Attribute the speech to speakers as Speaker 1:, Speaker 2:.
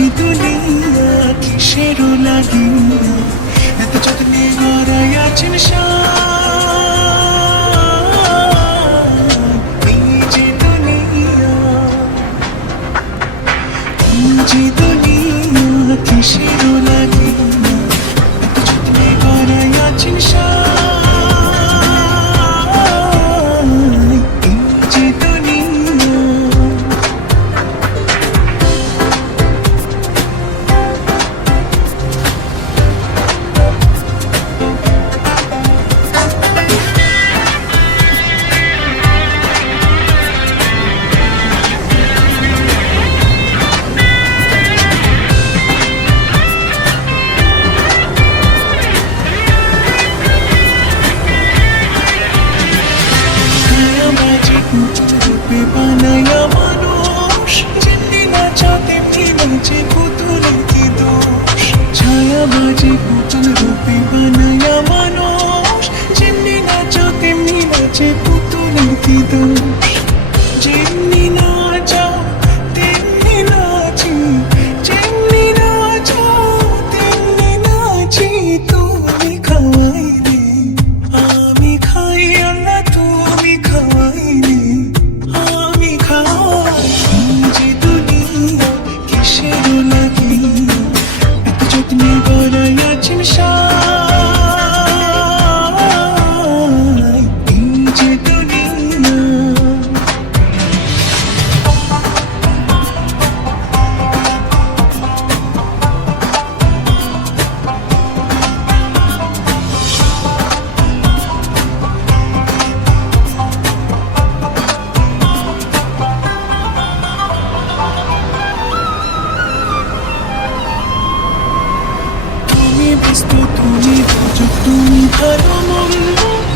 Speaker 1: তুই দুনিয়া কিসের লাগিয়া এত যত্নে গড়াই আছেন কিসের লাগিয়া এত যত্নে গড়াই আছেন সা বাজি পুতুল রূপে বানায়া মানুষ। যেমনি নাচো তেমনি নাচে পুতুলের দিদম ব্যস্ত তুমি তুমি ধরো মূল্য।